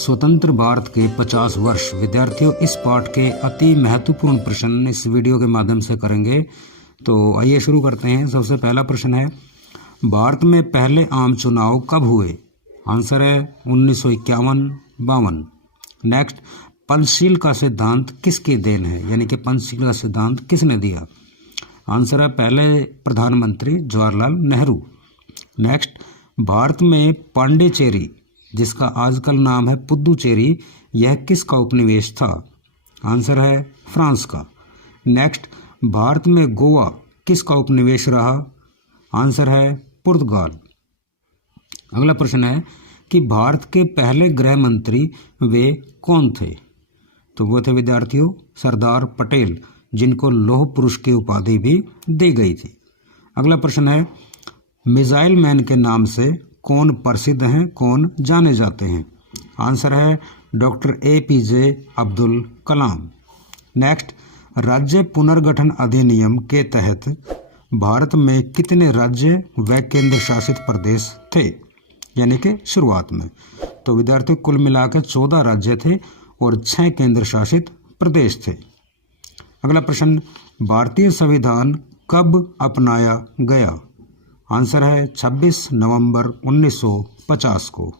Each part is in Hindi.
स्वतंत्र भारत के 50 वर्ष। विद्यार्थियों, इस पाठ के अति महत्वपूर्ण प्रश्न इस वीडियो के माध्यम से करेंगे। तो आइए शुरू करते हैं। सबसे पहला प्रश्न है, भारत में पहले आम चुनाव कब हुए? आंसर है 1951-52। नेक्स्ट, पंचशील का सिद्धांत किसकी देन है, यानी कि पंचशील का सिद्धांत किसने दिया? आंसर है पहले प्रधानमंत्री जवाहरलाल नेहरू। नेक्स्ट, भारत में पांडिचेरी, जिसका आजकल नाम है पुदुचेरी, यह किसका उपनिवेश था? आंसर है फ्रांस का। नेक्स्ट, भारत में गोवा किसका उपनिवेश रहा? आंसर है पुर्तगाल। अगला प्रश्न है कि भारत के पहले गृह मंत्री वे कौन थे? तो वो थे विद्यार्थियों सरदार पटेल, जिनको लौह पुरुष की उपाधि भी दी गई थी। अगला प्रश्न है, मिसाइल मैन के नाम से कौन प्रसिद्ध हैं, कौन जाने जाते हैं? आंसर है doctor APJ Abdul Kalam. Next, राज्य पुनर्गठन अधिनियम के तहत भारत में कितने राज्य व केंद्र शासित प्रदेश थे, यानी कि शुरुआत में? तो विद्यार्थियों कुल मिलाकर 14 राज्य थे और 6 केंद्र शासित प्रदेश थे। अगला प्रश्न, भारतीय संविधान कब अपनाया गया? आंसर है 26 नवंबर 1950 को।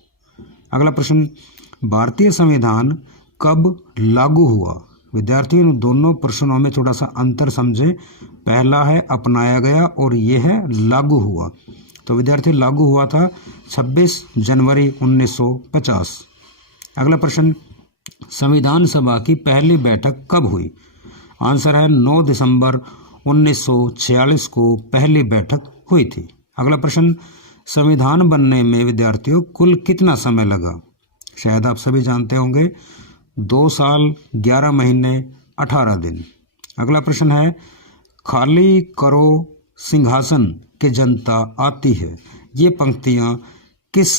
अगला प्रश्न, भारतीय संविधान कब लागू हुआ? विद्यार्थियों दोनों प्रश्नों में थोड़ा सा अंतर समझे। पहला है अपनाया गया और यह है लागू हुआ। तो विद्यार्थी लागू हुआ था 26 जनवरी 1950। अगला प्रश्न, संविधान सभा की पहली बैठक कब हुई? आंसर है 9 दिसंबर 1946 को पहली बैठक हुई थी। अगला प्रश्न, संविधान बनने में विद्यार्थियों कुल कितना समय लगा? शायद आप सभी जानते होंगे, 2 साल 11 महीने 18 दिन। अगला प्रश्न है, खाली करो सिंहासन के जनता आती है, ये पंक्तियां किस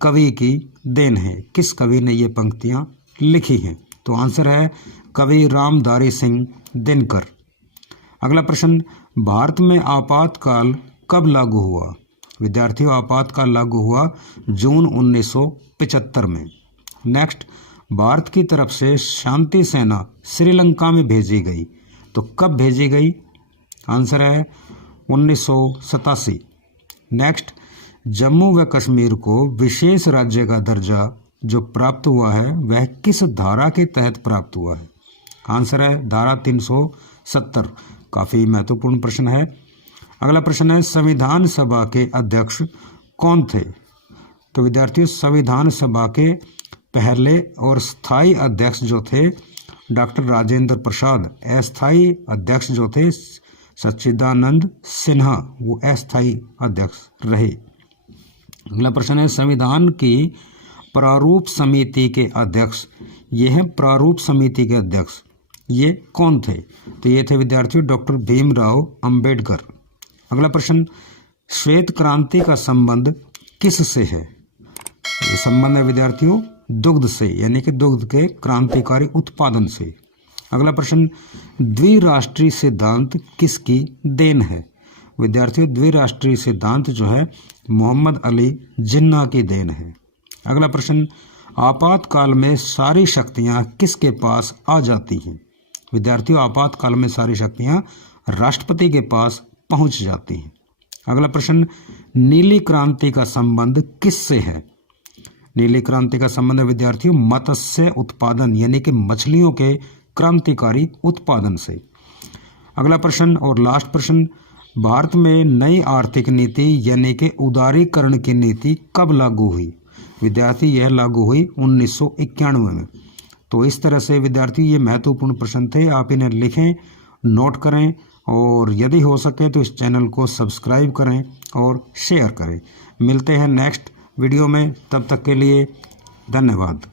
कवि की देन है? किस कवि ने ये पंक्तियां लिखी हैं? तो आंसर है कवि रामधारी सिंह दिनकर। अगला प्रश्न, भारत में आपातकाल कब लागू हुआ? विद्यार्थियों आपातकाल लागू हुआ जून 1975 में। नेक्स्ट, भारत की तरफ से शांति सेना श्रीलंका में भेजी गई, तो कब भेजी गई? आंसर है 1987। नेक्स्ट, जम्मू व कश्मीर को विशेष राज्य का दर्जा जो प्राप्त हुआ है वह किस धारा के तहत प्राप्त हुआ है? आंसर है धारा 370। काफ़ी महत्वपूर्ण प्रश्न है। अगला प्रश्न है, संविधान सभा के अध्यक्ष कौन थे? तो विद्यार्थियों संविधान सभा के पहले और स्थायी अध्यक्ष जो थे डॉक्टर राजेंद्र प्रसाद, अस्थायी अध्यक्ष जो थे सच्चिदानंद सिन्हा, वो अस्थायी अध्यक्ष रहे। अगला प्रश्न है, संविधान की प्रारूप समिति के अध्यक्ष, ये हैं प्रारूप समिति के अध्यक्ष, ये कौन थे? तो ये थे विद्यार्थियों डॉक्टर भीमराव अंबेडकर। अगला प्रश्न, श्वेत क्रांति का संबंध किस से है? ये संबंध है विद्यार्थियों दुग्ध से, यानी कि दुग्ध के क्रांतिकारी उत्पादन से। अगला प्रश्न, द्विराष्ट्रीय सिद्धांत किसकी देन है? विद्यार्थियों द्विराष्ट्रीय सिद्धांत जो है मोहम्मद अली जिन्ना की देन है। अगला प्रश्न, आपातकाल में सारी शक्तियां किसके पास आ जाती हैं? विद्यार्थियों आपातकाल में सारी शक्तियां राष्ट्रपति के पास पहुंच जाती हैं। अगला प्रश्न, नीली क्रांति का संबंध किससे है? नीली क्रांति का संबंध है विद्यार्थियों मत्स्य उत्पादन, यानी कि मछलियों के क्रांतिकारी उत्पादन से। अगला प्रश्न और लास्ट प्रश्न, भारत में नई आर्थिक नीति यानी कि उदारीकरण की नीति कब लागू हुई? विद्यार्थी यह लागू हुई 1991 में। तो इस तरह से विद्यार्थी ये महत्वपूर्ण प्रश्न थे, आप इन्हें लिखें, नोट करें और यदि हो सके तो इस चैनल को सब्सक्राइब करें और शेयर करें। मिलते हैं नेक्स्ट वीडियो में, तब तक के लिए धन्यवाद।